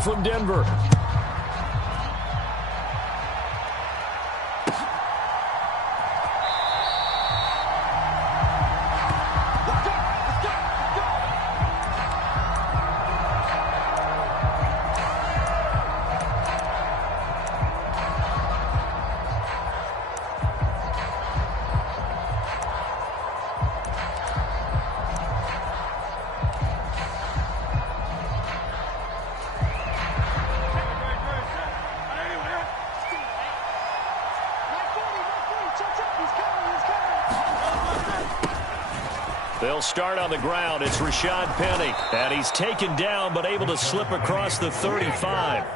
from Denver. They'll start on the ground. It's Rashad Penny. And he's taken down but able to slip across the 35.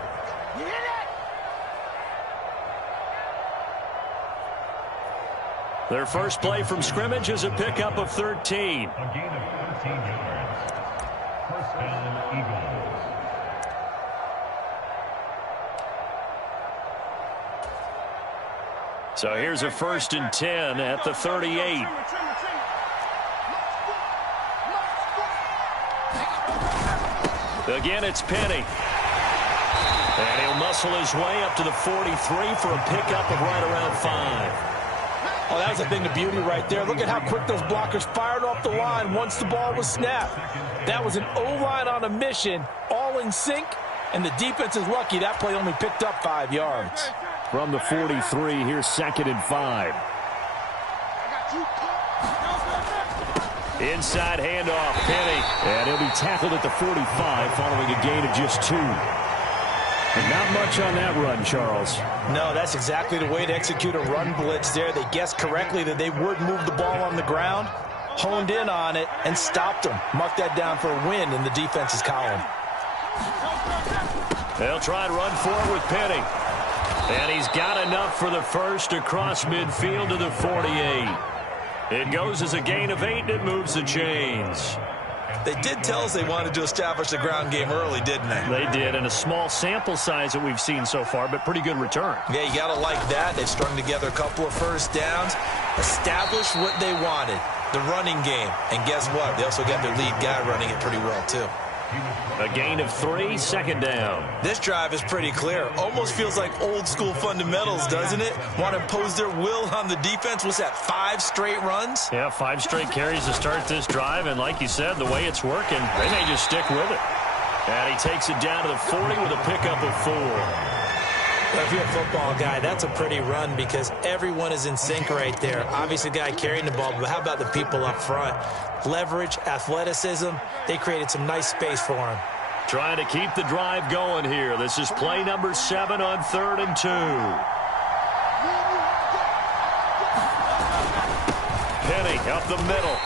Their first play from scrimmage is a pickup of 13. A gain of 13 yards. First down, Eagles. So here's a 1st and 10 at the 38. Again, it's Penny. And he'll muscle his way up to the 43 for a pickup of right around 5. Oh, that was a thing of beauty right there. Look at how quick those blockers fired off the line once the ball was snapped. That was an O-line on a mission, all in sync, and the defense is lucky that play only picked up 5 yards. From the 43, here's 2nd and 5. Inside handoff, Penny. And he'll be tackled at the 45 following a gain of just 2. And not much on that run, Charles. No, that's exactly the way to execute a run blitz there. They guessed correctly that they would move the ball on the ground, honed in on it, and stopped them. Mark that down for a win in the defense's column. They'll try and run forward with Penny. And he's got enough for the first across midfield to the 48. It goes as a gain of 8, and it moves the chains. They did tell us they wanted to establish the ground game early, didn't they? They did, and a small sample size that we've seen so far, but pretty good return. Yeah, you got to like that. They've strung together a couple of first downs, established what they wanted, the running game. And guess what? They also got their lead guy running it pretty well, too. A gain of 3, 2nd down. This drive is pretty clear. Almost feels like old school fundamentals, doesn't it? Want to impose their will on the defense. What's that, 5 straight runs? Yeah, 5 straight carries to start this drive. And like you said, the way it's working, they may just stick with it. And he takes it down to the 40 with a pickup of 4. Well, if you're a football guy, that's a pretty run because everyone is in sync right there. Obviously, the guy carrying the ball, but how about the people up front? Leverage, athleticism, they created some nice space for him. Trying to keep the drive going here. This is play number 7 on 3rd and 2. Penny up the middle.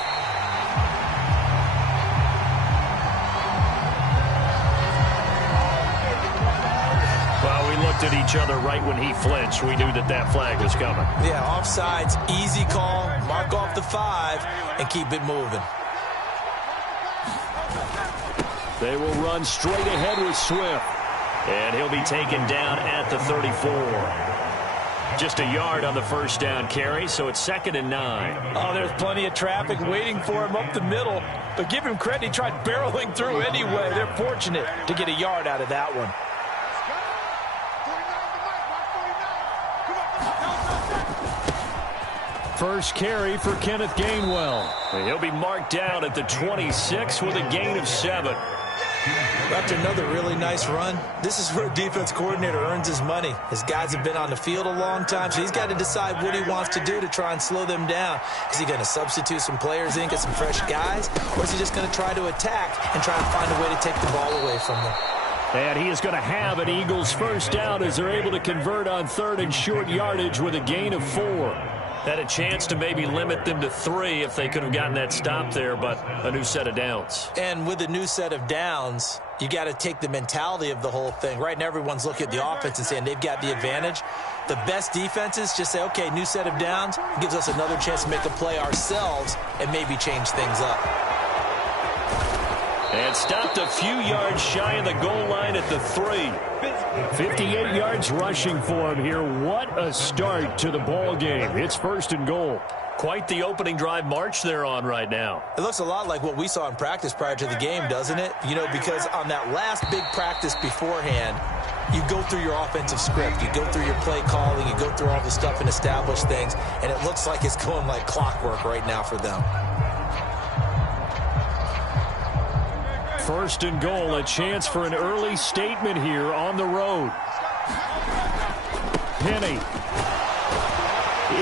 Well, we looked at each other right when he flinched. We knew that that flag was coming. Yeah, offsides, easy call, mark off the 5, and keep it moving. They will run straight ahead with Swift. And he'll be taken down at the 34. Just a yard on the first down carry, so it's 2nd and 9. Oh, there's plenty of traffic waiting for him up the middle. But give him credit, he tried barreling through anyway. They're fortunate to get a yard out of that one. First carry for Kenneth Gainwell. He'll be marked down at the 26 with a gain of 7. After another really nice run, this is where a defense coordinator earns his money. His guys have been on the field a long time, so he's got to decide what he wants to do to try and slow them down. Is he going to substitute some players in, get some fresh guys, or is he just going to try to attack and try to find a way to take the ball away from them? And he is going to have an Eagles first down as they're able to convert on 3rd and short yardage with a gain of 4. Had a chance to maybe limit them to 3 if they could have gotten that stop there, but a new set of downs. And with a new set of downs, you got to take the mentality of the whole thing. Right now, everyone's looking at the offense and saying they've got the advantage. The best defenses just say, okay, new set of downs, gives us another chance to make a play ourselves and maybe change things up. And stopped a few yards shy of the goal line at the 3. 58 yards rushing for him here. What a start to the ball game. It's 1st and goal. Quite the opening drive march they're on right now. It looks a lot like what we saw in practice prior to the game, doesn't it? You know, because on that last big practice beforehand, you go through your offensive script, you go through your play calling, you go through all the stuff and establish things, and it looks like it's going like clockwork right now for them. First and goal, a chance for an early statement here on the road. Penny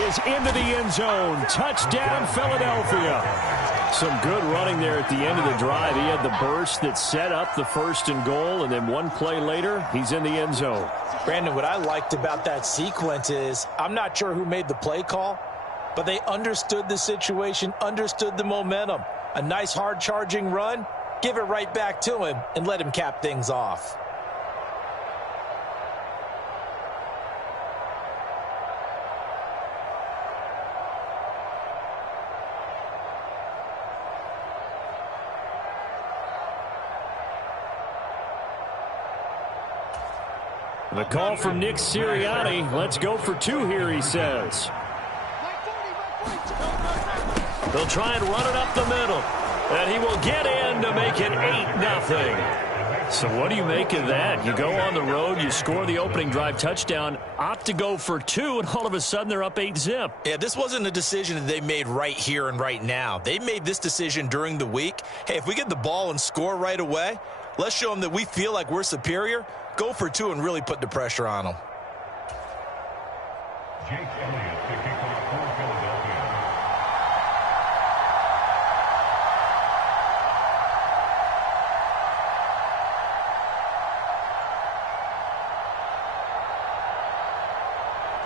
is into the end zone. Touchdown, Philadelphia. Some good running there at the end of the drive. He had the burst that set up the first and goal, and then one play later, he's in the end zone. Brandon, what I liked about that sequence is I'm not sure who made the play call, but they understood the situation, understood the momentum. A nice hard-charging run, give it right back to him, and let him cap things off. The call from Nick Sirianni. Let's go for two here, he says. They'll try and run it up the middle. And he will get in to make it 8-0. So what do you make of that? You go on the road, you score the opening drive touchdown, opt to go for two, and all of a sudden they're up 8-0. Yeah, this wasn't a decision that they made right here and right now. They made this decision during the week. Hey, if we get the ball and score right away, let's show them that we feel like we're superior. Go for two and really put the pressure on them. Jake Elliott to kick off for Philadelphia.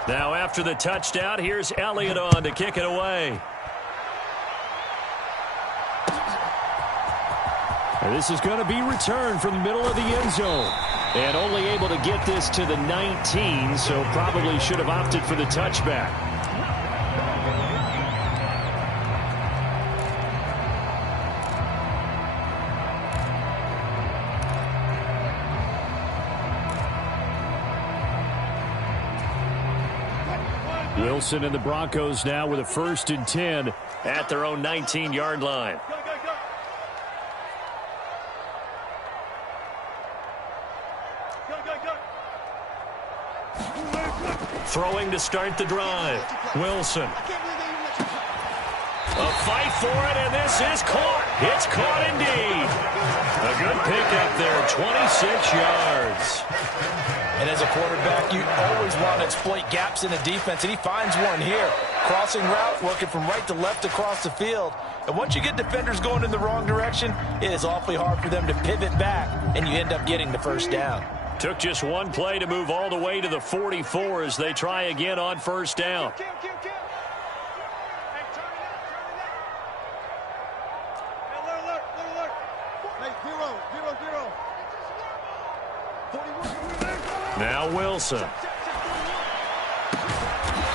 Now after the touchdown, here's Elliott on to kick it away. And this is going to be returned from the middle of the end zone. And only able to get this to the 19, so probably should have opted for the touchback. Wilson and the Broncos now with a 1st and 10 at their own 19-yard line. Throwing to start the drive. Wilson. A fight for it, and this is caught. It's caught indeed. A good pickup there, 26 yards. And as a quarterback, you always want to exploit gaps in the defense, and he finds one here. Crossing route, working from right to left across the field. And once you get defenders going in the wrong direction, it is awfully hard for them to pivot back, and you end up getting the first down. Took just one play to move all the way to the 44 as they try again on first down. Now Wilson.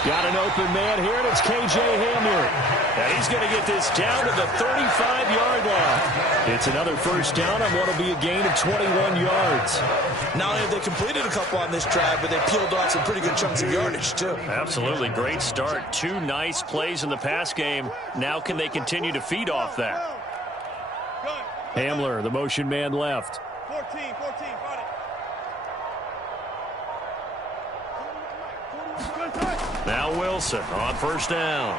Got an open man here, and it's K.J. Hamler. And he's going to get this down to the 35-yard line. It's another first down on what will be a gain of 21 yards. Not only have they completed a couple on this drive, but they peeled off some pretty good chunks of yardage, too. Absolutely. Great start. Two nice plays in the pass game. Now can they continue to feed off that? Hamler, the motion man left. 14, got it. Now Wilson on first down.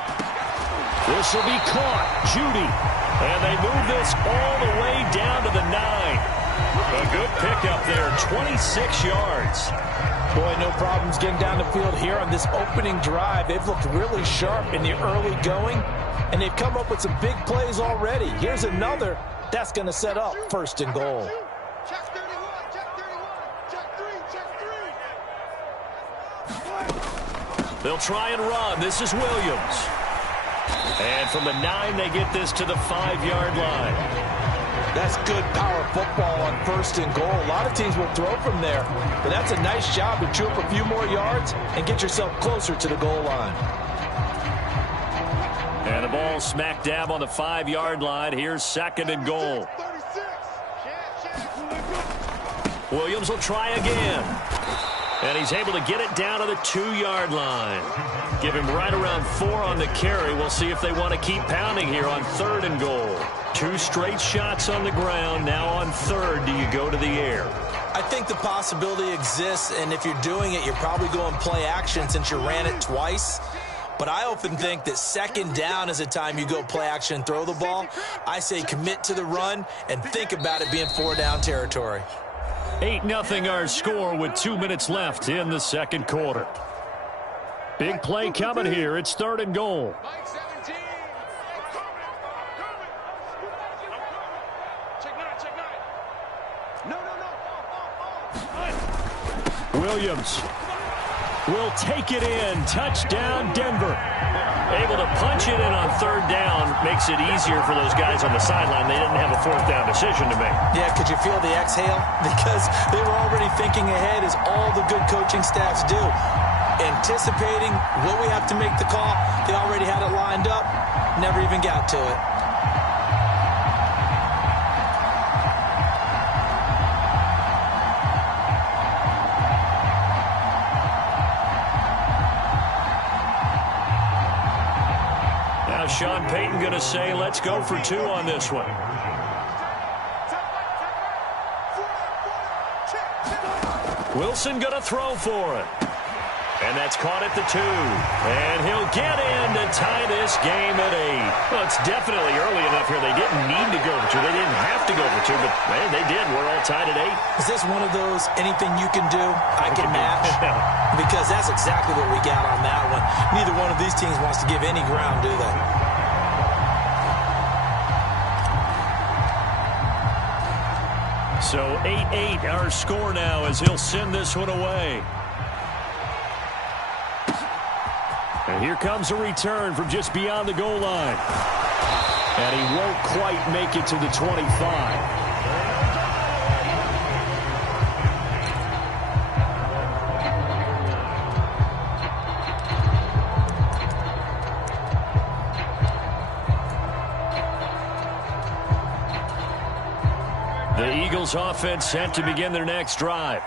This will be caught. Judy. And they move this all the way down to the 9. A good pickup there, 26 yards. Boy, no problems getting down the field here on this opening drive. They've looked really sharp in the early going, and they've come up with some big plays already. Here's another that's going to set up 1st and goal. Check 31, check 31, check 3, check 3. They'll try and run. This is Williams. And from the 9, they get this to the 5-yard line. That's good power football on 1st and goal. A lot of teams will throw from there, but that's a nice job to chew up a few more yards and get yourself closer to the goal line. And the ball smack dab on the 5-yard line. Here's 2nd and goal. 36. Williams will try again. And he's able to get it down to the 2-yard line. Give him right around 4 on the carry. We'll see if they want to keep pounding here on 3rd and goal. 2 straight shots on the ground. Now on 3rd, do you go to the air? I think the possibility exists, and if you're doing it, you're probably going play action since you ran it twice. But I often think that 2nd down is a time you go play action and throw the ball. I say commit to the run and think about it being 4-down territory. 8-0 our score with 2 minutes left in the 2nd quarter. Big play coming here. It's 3rd and goal. Mike 17. Check 9. No. Williams will take it in. Touchdown, Denver. Able to punch it in on 3rd down. Makes it easier for those guys on the sideline. They didn't have a 4th down decision to make. Yeah, could you feel the exhale? Because they were already thinking ahead, as all the good coaching staffs do. Anticipating, will we have to make the call? They already had it lined up. Never even got to it. Sean Payton going to say, let's go for 2 on this one. Wilson going to throw for it. And that's caught at the 2. And he'll get in to tie this game at 8. Well, it's definitely early enough here. They didn't need to go for 2. They didn't have to go for 2, but man, they did. We're all tied at 8. Is this one of those anything you can do, I can match? Because that's exactly what we got on that one. Neither one of these teams wants to give any ground, do they? So 8-8 our score now as he'll send this one away. And here comes a return from just beyond the goal line. And he won't quite make it to the 25. The Eagles offense set to begin their next drive.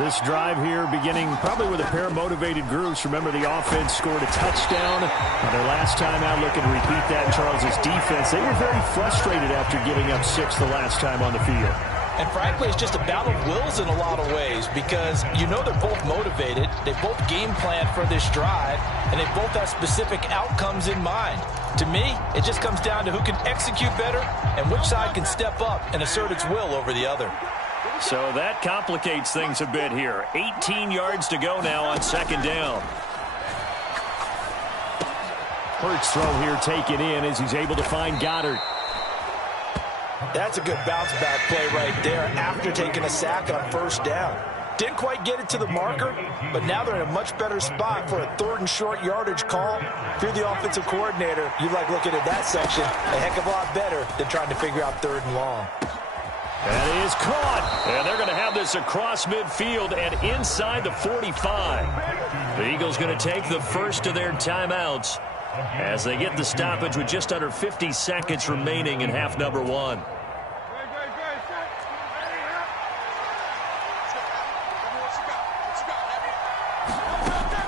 This drive here beginning probably with a pair of motivated groups. Remember, the offense scored a touchdown on their last time out. Looking to repeat that in Charles's defense. They were very frustrated after giving up 6 the last time on the field. And frankly, it's just a battle of wills in a lot of ways, because you know they're both motivated. They both game plan for this drive, and they both have specific outcomes in mind. To me, it just comes down to who can execute better and which side can step up and assert its will over the other. So that complicates things a bit here. 18 yards to go now on 2nd down. Hurts throw here taken in as he's able to find Goddard. That's a good bounce-back play right there after taking a sack on 1st down. Didn't quite get it to the marker, but now they're in a much better spot for a 3rd and short yardage call. If you're the offensive coordinator, you like looking at that section a heck of a lot better than trying to figure out 3rd and long. That is caught. And they're going to have this across midfield and inside the 45. The Eagles going to take the first of their timeouts as they get the stoppage with just under 50 seconds remaining in half number 1.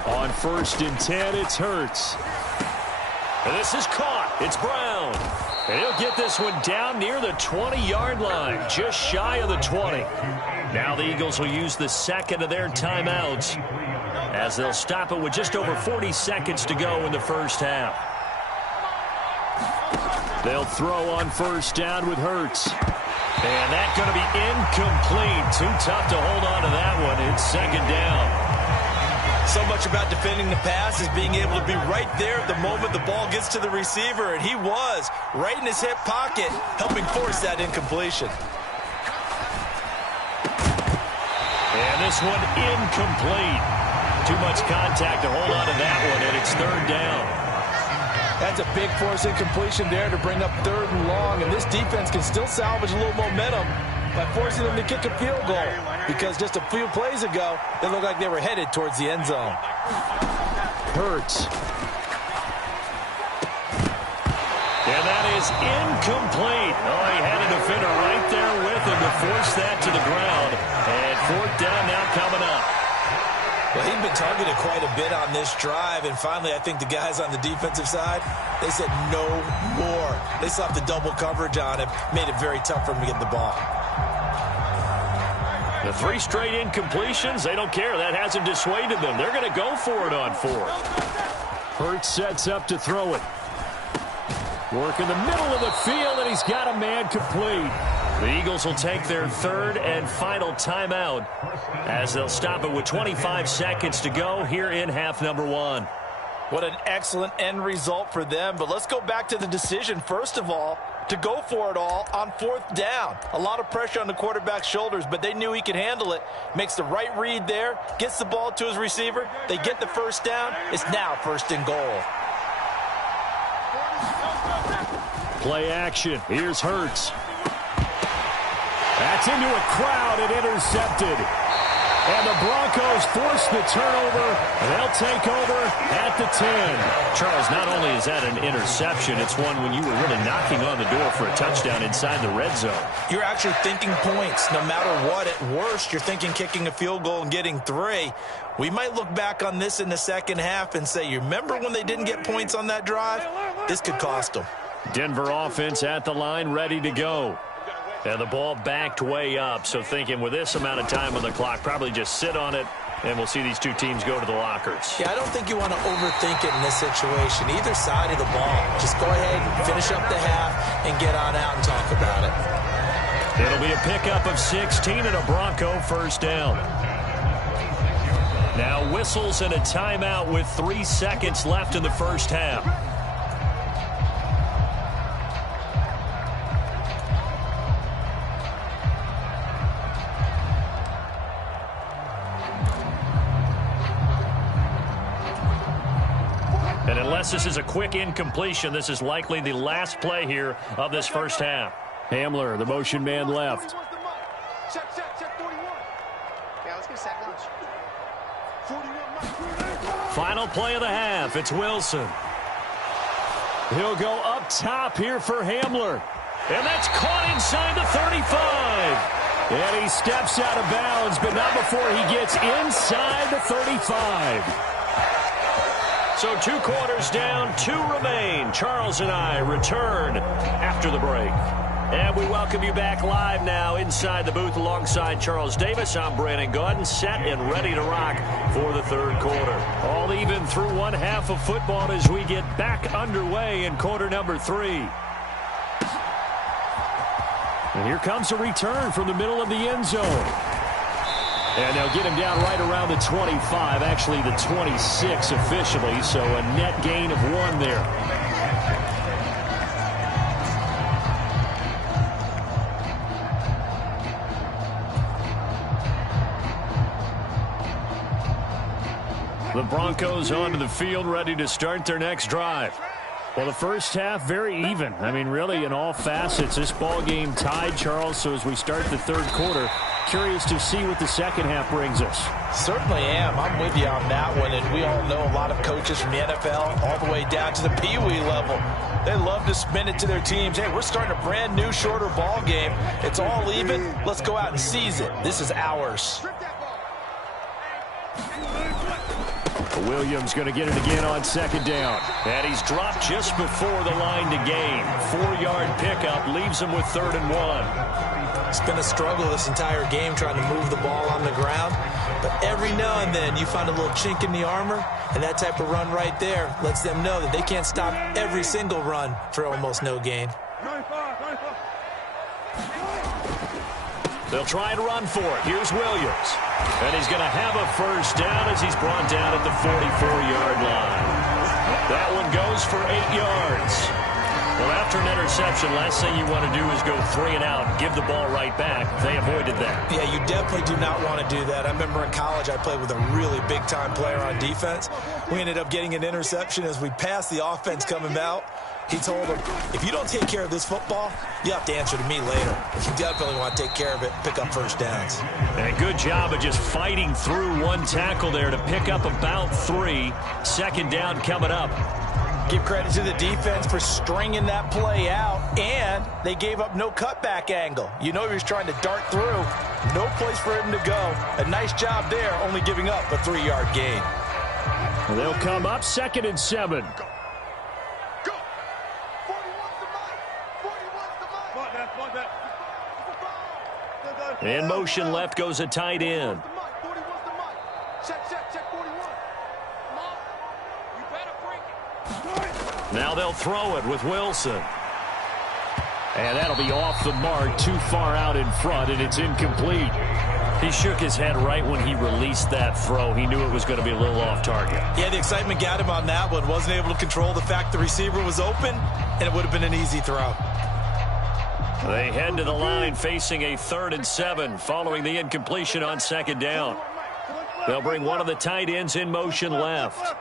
On 1st and 10, it's Hurts. And this is caught. It's Brown. And he'll get this one down near the 20-yard line, just shy of the 20. Now the Eagles will use the 2nd of their timeouts as they'll stop it with just over 40 seconds to go in the first half. They'll throw on 1st down with Hurts. And that's going to be incomplete. Too tough to hold on to that one. It's 2nd down. So much about defending the pass is being able to be right there at the moment the ball gets to the receiver, and he was right in his hip pocket, helping force that incompletion. And this one incomplete. Too much contact to hold on to that one, and it's 3rd down. That's a big force incompletion there to bring up 3rd and long, and this defense can still salvage a little momentum by forcing them to kick a field goal, because just a few plays ago, they looked like they were headed towards the end zone. Hurts. And that is incomplete. Oh, he had a defender right there with him to force that to the ground. And 4th down now coming up. been targeted quite a bit on this drive, and finally I think the guys on the defensive side, they said no more. They slapped the double coverage on him, made it very tough for him to get the ball. The 3 straight incompletions, they don't care. That hasn't dissuaded them. They're going to go for it on 4th. Hurts sets up to throw it. Work in the middle of the field, and he's got a man complete. The Eagles will take their 3rd and final timeout as they'll stop it with 25 seconds to go here in half number 1. What an excellent end result for them. But let's go back to the decision, first of all, to go for it all on 4th down. A lot of pressure on the quarterback's shoulders, but they knew he could handle it. Makes the right read there, gets the ball to his receiver. They get the first down. It's now 1st and goal. Play action. Here's Hurts. That's into a crowd and intercepted. And the Broncos force the turnover. They'll take over at the 10. Charles, not only is that an interception, it's one when you were really knocking on the door for a touchdown inside the red zone. You're actually thinking points. No matter what, at worst, you're thinking kicking a field goal and getting 3. We might look back on this in the second half and say, you remember when they didn't get points on that drive? This could cost them. Denver offense at the line, ready to go. And the ball backed way up, so thinking with this amount of time on the clock, probably just sit on it, and we'll see these 2 teams go to the lockers. Yeah, I don't think you want to overthink it in this situation. Either side of the ball. Just go ahead, finish up the half, and get on out and talk about it. It'll be a pickup of 16 and a Bronco 1st down. Now whistles and a timeout with 3 seconds left in the 1st half. And unless this is a quick incompletion, this is likely the last play here of this 1st half. Hamler, the motion man left. Check 41. Yeah, let's get a sack lunch. 41. Final play of the half. It's Wilson. He'll go up top here for Hamler. And that's caught inside the 35. And he steps out of bounds, but not before he gets inside the 35. So 2 quarters down, 2 remain. Charles and I return after the break. And we welcome you back live now inside the booth alongside Charles Davis. I'm Brandon Gaudin, set and ready to rock for the 3rd quarter. All even through 1 half of football as we get back underway in quarter number 3. And here comes a return from the middle of the end zone. And they'll get him down right around the 25, actually the 26 officially, so a net gain of 1 there. The Broncos onto the field, ready to start their next drive. Well, the first half, very even. I mean, really, in all facets, this ball game tied, Charles. So as we start the 3rd quarter, curious to see what the second half brings us. Certainly am. I'm with you on that one. And we all know a lot of coaches from the NFL all the way down to the Pee Wee level. They love to spin it to their teams. Hey, we're starting a brand new, shorter ball game. It's all even. Let's go out and seize it. This is ours. Williams going to get it again on 2nd down. And he's dropped just before the line to gain. 4-yard pickup leaves him with 3rd and 1. It's been a struggle this entire game trying to move the ball on the ground. But every now and then you find a little chink in the armor, and that type of run right there lets them know that they can't stop every single run for almost no gain. They'll try and run for it. Here's Williams. And he's going to have a 1st down as he's brought down at the 44-yard line. That one goes for 8 yards. Well, after an interception, last thing you want to do is go 3 and out, give the ball right back. They avoided that. Yeah, you definitely do not want to do that. I remember in college I played with a really big-time player on defense. We ended up getting an interception as we passed the offense coming out. He told him, if you don't take care of this football, you have to answer to me later. You definitely want to take care of it, pick up 1st downs. And a good job of just fighting through 1 tackle there to pick up about 3. 2nd down coming up. Give credit to the defense for stringing that play out, and they gave up no cutback angle. You know he was trying to dart through. No place for him to go. A nice job there, only giving up a 3-yard gain. They'll come up 2nd and 7. Go. 41's the mic. 41's the mic. In motion left goes a tight end. 41's the mic. Check 41. Mom, you better break it. Now they'll throw it with Wilson. And that'll be off the mark, too far out in front, and it's incomplete. He shook his head right when he released that throw. He knew it was going to be a little off target. Yeah, the excitement got him on that one. Wasn't able to control the fact the receiver was open, and it would have been an easy throw. They head to the line facing a 3rd and 7 following the incompletion on 2nd down. They'll bring one of the tight ends in motion left.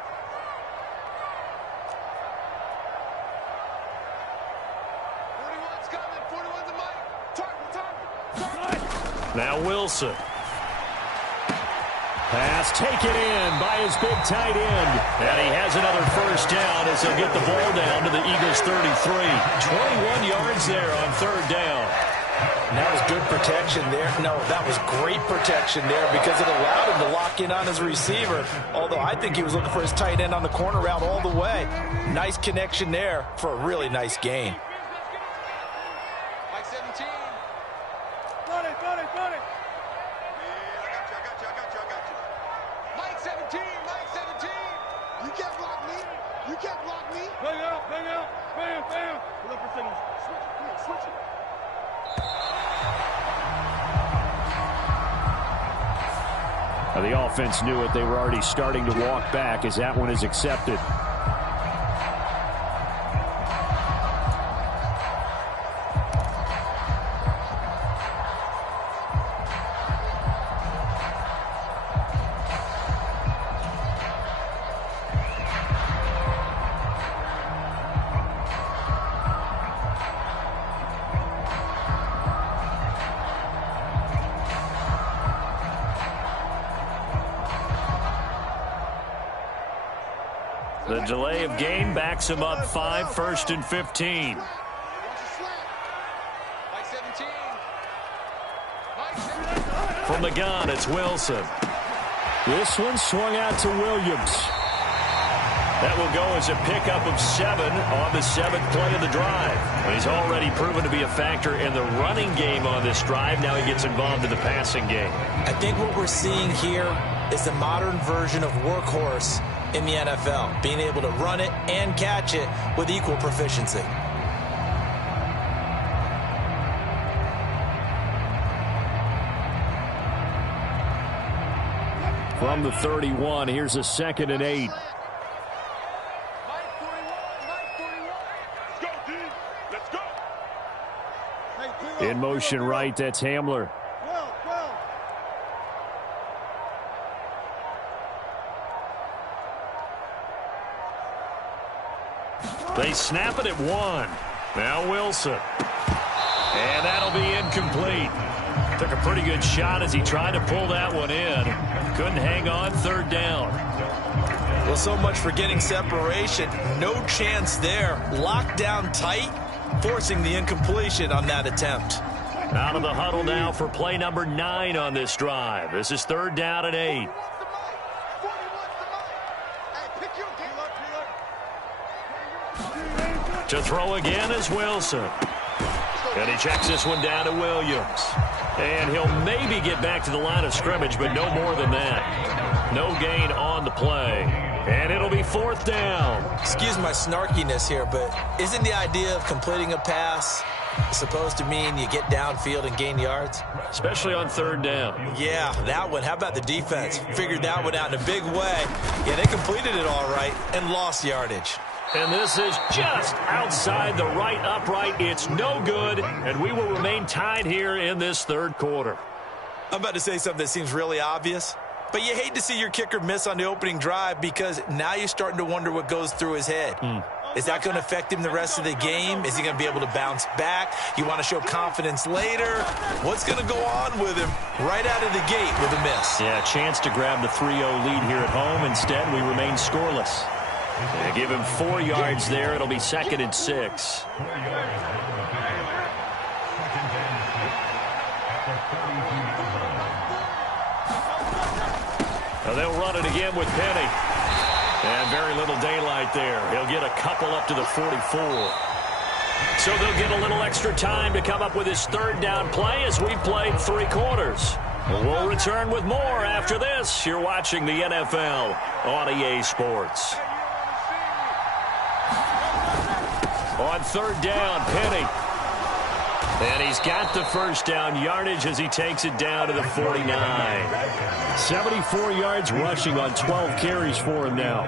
41's coming. 41's the mic. Target. Now Wilson. Pass taken in by his big tight end. And he has another first down as he'll get the ball down to the Eagles' 33. 21 yards there on 3rd down. And that was good protection there. No, that was great protection there because it allowed him to lock in on his receiver. Although I think he was looking for his tight end on the corner route all the way. Nice connection there for a really nice gain. Mike 17. Got it. Mike 17. You can't block me. Bang out. Bam. Look for signals. Switch it. The offense knew it. They were already starting to walk back as that one is accepted. The delay of game backs him up 5, 1st and 15. Watch the slant. Mike 17. From the gun, it's Wilson. This one swung out to Williams. That will go as a pickup of 7 on the 7th play of the drive. But he's already proven to be a factor in the running game on this drive. Now he gets involved in the passing game. I think what we're seeing here is the modern version of workhorse in the NFL, being able to run it and catch it with equal proficiency. From the 31, here's a 2nd and 8. In motion right, that's Hamler. They snap it at 1. Now Wilson. And that'll be incomplete. Took a pretty good shot as he tried to pull that one in. Couldn't hang on 3rd down. Well, so much for getting separation. No chance there. Locked down tight, forcing the incompletion on that attempt. Out of the huddle now for play number 9 on this drive. This is 3rd down and 8. To throw again is Wilson. And he checks this one down to Williams. And he'll maybe get back to the line of scrimmage, but no more than that. No gain on the play. And it'll be 4th down. Excuse my snarkiness here, but isn't the idea of completing a pass supposed to mean you get downfield and gain yards? Especially on 3rd down. Yeah, that one. How about the defense? Figured that one out in a big way. Yeah, they completed it all right and lost yardage. And this is just outside the right upright. It's no good, and we will remain tied here in this 3rd quarter. I'm about to say something that seems really obvious, but you hate to see your kicker miss on the opening drive because now you're starting to wonder what goes through his head. Is that going to affect him the rest of the game? Is he going to be able to bounce back? You want to show confidence later? What's going to go on with him right out of the gate with a miss? Yeah, a chance to grab the 3-0 lead here at home. Instead, we remain scoreless. They give him 4 yards there. It'll be 2nd and 6. Now they'll run it again with Penny. And very little daylight there. He'll get a couple up to the 44. So they'll get a little extra time to come up with his 3rd down play as we played 3 quarters. We'll return with more after this. You're watching the NFL on EA Sports. On 3rd down, Penny. And he's got the first down yardage as he takes it down to the 49. 74 yards rushing on 12 carries for him now.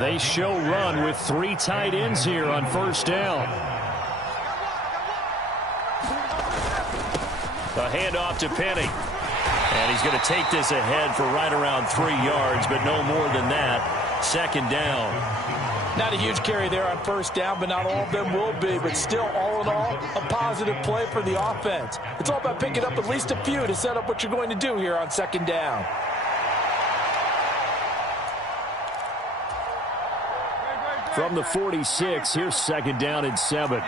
They show run with 3 tight ends here on 1st down. A handoff to Penny. And he's going to take this ahead for right around 3 yards, but no more than that. 2nd down. Not a huge carry there on 1st down, but not all of them will be. But still, all in all, a positive play for the offense. It's all about picking up at least a few to set up what you're going to do here on 2nd down. From the 46, here's 2nd down and 7.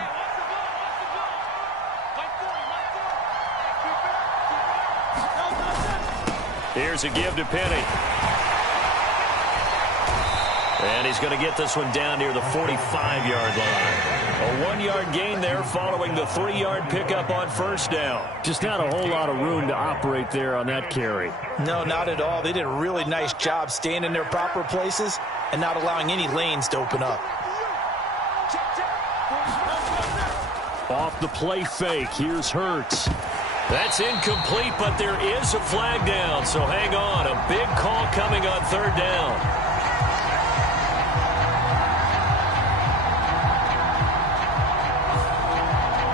Here's a give to Penny. And he's going to get this one down near the 45-yard line. A 1-yard gain there following the 3-yard pickup on 1st down. Just not a whole lot of room to operate there on that carry. No, not at all. They did a really nice job staying in their proper places and not allowing any lanes to open up. Off the play fake, here's Hurts. That's incomplete, but there is a flag down, so hang on. A big call coming on 3rd down.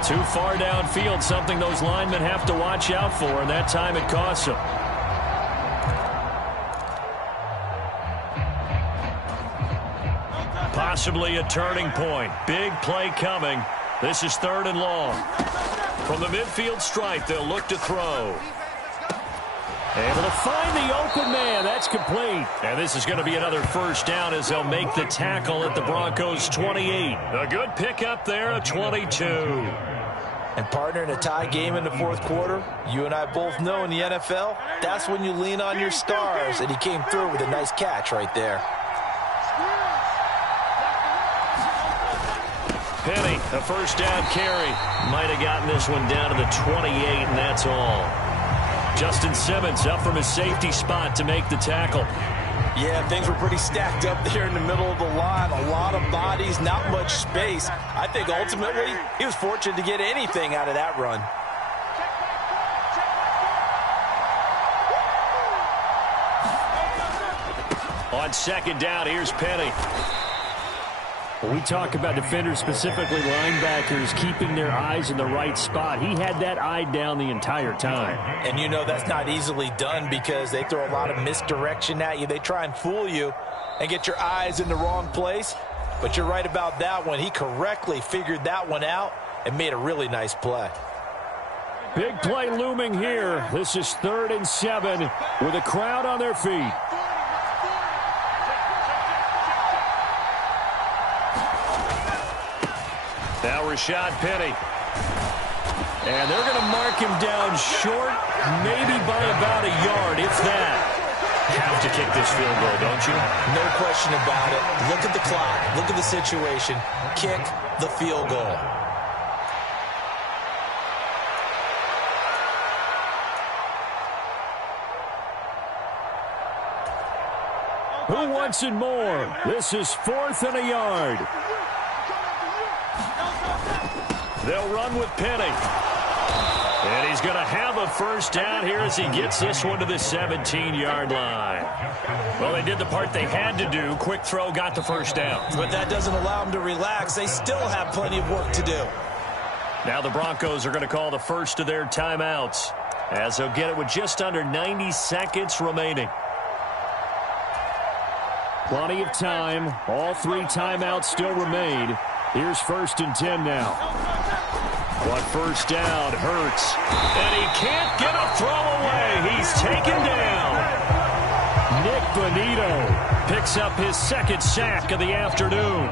Too far downfield, something those linemen have to watch out for, and that time it costs them. Possibly a turning point. Big play coming. This is 3rd and long. From the midfield stripe, they'll look to throw. Able to find the open man. That's complete. And this is going to be another 1st down as they'll make the tackle at the Broncos' 28. A good pickup there, a 22. And partner, in a tie game in the 4th quarter, you and I both know in the NFL, that's when you lean on your stars. And he came through with a nice catch right there. Penny, a 1st down carry. Might have gotten this one down to the 28, and that's all. Justin Simmons up from his safety spot to make the tackle. Yeah, things were pretty stacked up there in the middle of the line. A lot of bodies, not much space. I think ultimately he was fortunate to get anything out of that run. On 2nd down, here's Penny. When we talk about defenders, specifically linebackers, keeping their eyes in the right spot, he had that eye down the entire time. And you know that's not easily done because they throw a lot of misdirection at you. They try and fool you and get your eyes in the wrong place. But you're right about that one. He correctly figured that one out and made a really nice play. Big play looming here. This is 3rd and 7 with a crowd on their feet. Now Rashad Penny. And they're going to mark him down short, maybe by about a yard, if that. Have to kick this field goal, don't you? No question about it. Look at the clock. Look at the situation. Kick the field goal. Who wants it more? This is 4th and a yard. They'll run with Penny. And he's going to have a 1st down here as he gets this one to the 17-yard line. Well, they did the part they had to do. Quick throw, got the 1st down. But that doesn't allow them to relax. They still have plenty of work to do. Now the Broncos are going to call the first of their timeouts as they'll get it with just under 90 seconds remaining. Plenty of time. All 3 timeouts still remain. Here's 1st and 10 now. But 1st down, Hurts. And he can't get a throw away. He's taken down. Nick Bonito picks up his second sack of the afternoon.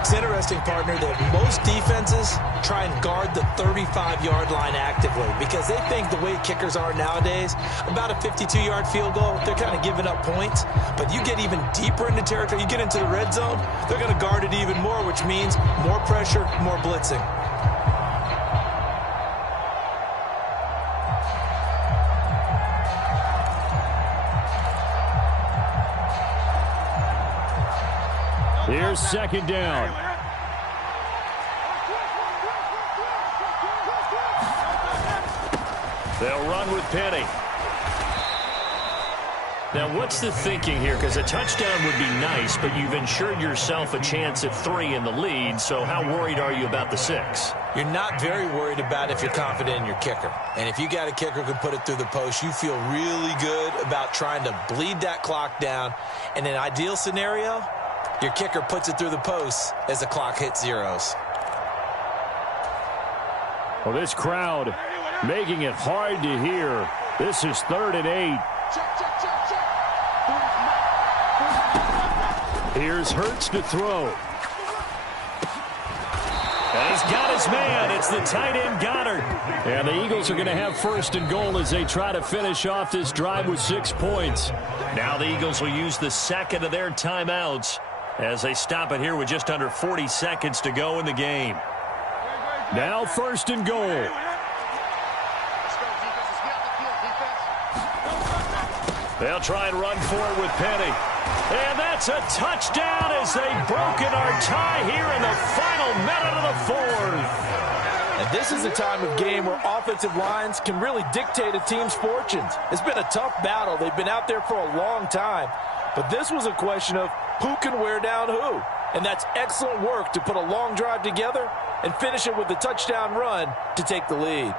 It's interesting, partner, that most defenses try and guard the 35-yard line actively because they think the way kickers are nowadays, about a 52-yard field goal, they're kind of giving up points. But you get even deeper into territory, you get into the red zone, they're going to guard it even more, which means more pressure, more blitzing. Here's second down. They'll run with Penny. Now, what's the thinking here? Because a touchdown would be nice, but you've ensured yourself a chance at 3 in the lead, so how worried are you about the 6? You're not very worried about if you're confident in your kicker. And if you got a kicker who can put it through the post, you feel really good about trying to bleed that clock down. In an ideal scenario, your kicker puts it through the post as the clock hits zeros. Well, this crowd making it hard to hear. This is 3rd and 8. Here's Hurts to throw. And he's got his man. It's the tight end Goddard. And the Eagles are going to have 1st and goal as they try to finish off this drive with 6 points. Now the Eagles will use the second of their timeouts as they stop it here with just under 40 seconds to go in the game. Now 1st and goal. They'll try and run forward with Penny. And that's a touchdown as they've broken our tie here in the final minute of the 4th. And this is a time of game where offensive lines can really dictate a team's fortunes. It's been a tough battle. They've been out there for a long time. But this was a question of who can wear down who. And that's excellent work to put a long drive together and finish it with a touchdown run to take the lead.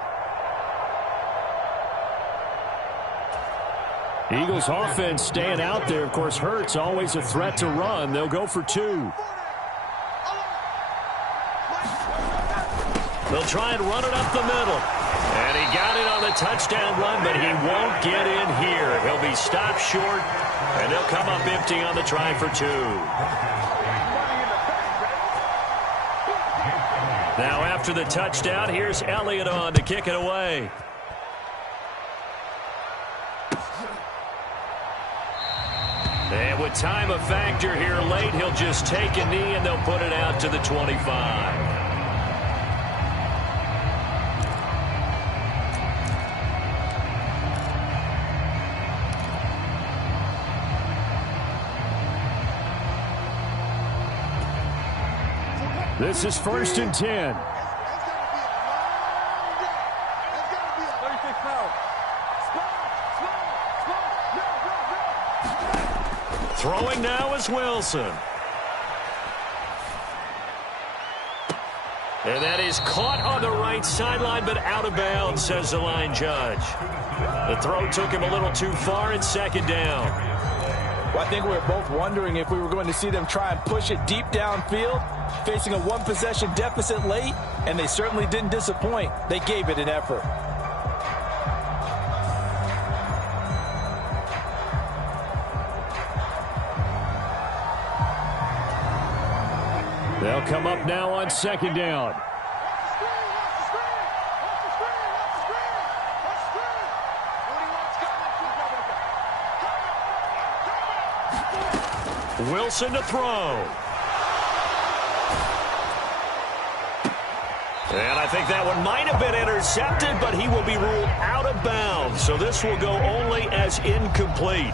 Eagles offense staying out there. Of course, Hurts always a threat to run. They'll go for 2. They'll try and run it up the middle. And he got it on the touchdown run, but he won't get in here. He'll be stopped short, and they'll come up empty on the try for 2. Now after the touchdown, here's Elliott on to kick it away. And with time a factor here late, he'll just take a knee and they'll put it out to the 25. This is 1st and 10. Throwing now is Wilson. And that is caught on the right sideline, but out of bounds, says the line judge. The throw took him a little too far, and 2nd down. Well, I think we were both wondering if we were going to see them try and push it deep downfield, facing a 1-possession deficit late, and they certainly didn't disappoint. They gave it an effort. They'll come up now on 2nd down. Wilson to throw. And I think that one might have been intercepted, but he will be ruled out of bounds. So this will go only as incomplete.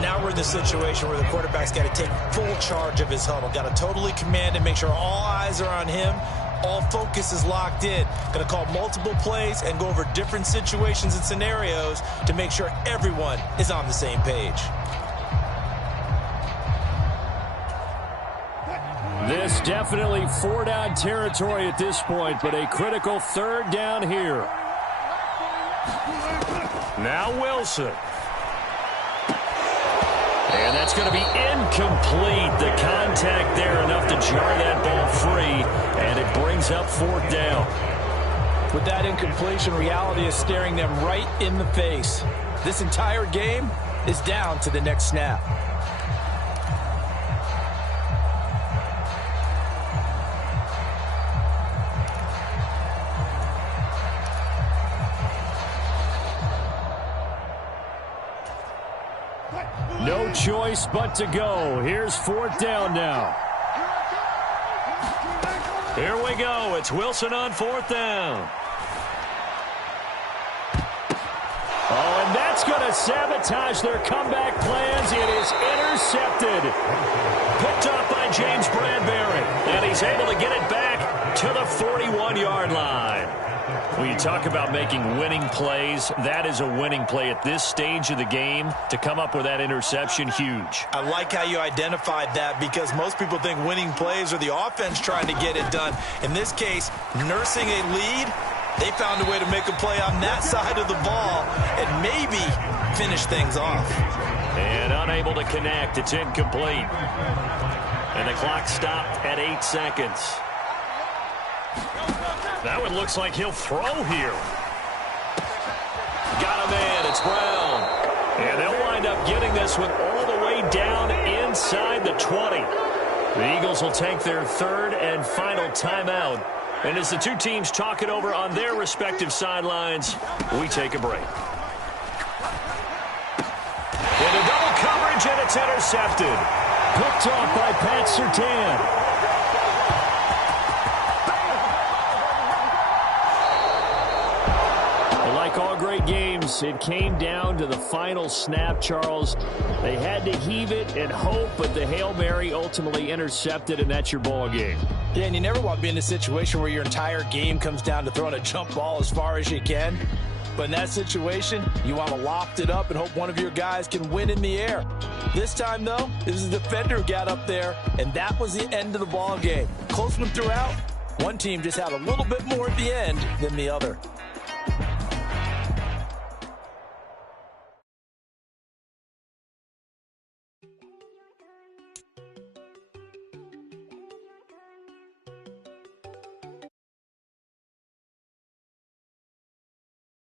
Now we're in the situation where the quarterback's got to take full charge of his huddle. Got to totally command and make sure all eyes are on him. All focus is locked in. Going to call multiple plays and go over different situations and scenarios to make sure everyone is on the same page. This definitely 4-down territory at this point, but a critical 3rd down here. Now Wilson. And that's going to be incomplete. The contact there enough to jar that ball free, and it brings up 4th down. With that incompletion, reality is staring them right in the face. This entire game is down to the next snap. No choice but to go. Here's 4th down now. Here we go. It's Wilson on 4th down. Oh, and that's going to sabotage their comeback plans. It is intercepted. Picked off by James Bradbury. And he's able to get it back to the 41-yard line. When you talk about making winning plays, that is a winning play at this stage of the game. To come up with that interception, huge. I like how you identified that, because most people think winning plays are the offense trying to get it done. In this case, nursing a lead, they found a way to make a play on that side of the ball and maybe finish things off. And unable to connect. It's incomplete. And the clock stopped at 8 seconds. That one looks like he'll throw here. Got a man. It's Brown. And they'll wind up getting this one all the way down inside the 20. The Eagles will take their 3rd and final timeout. And as the two teams talk it over on their respective sidelines, we take a break. Into double coverage, and it's intercepted. Picked off by Pat Surtain. Like all great games, it came down to the final snap, Charles. They had to heave it and hope, but the Hail Mary ultimately intercepted, and that's your ball game. Yeah, and you never want to be in a situation where your entire game comes down to throwing a jump ball as far as you can. But in that situation, you want to loft it up and hope one of your guys can win in the air. This time, though, it was the defender who got up there, and that was the end of the ball game. Close one throughout. One team just had a little bit more at the end than the other.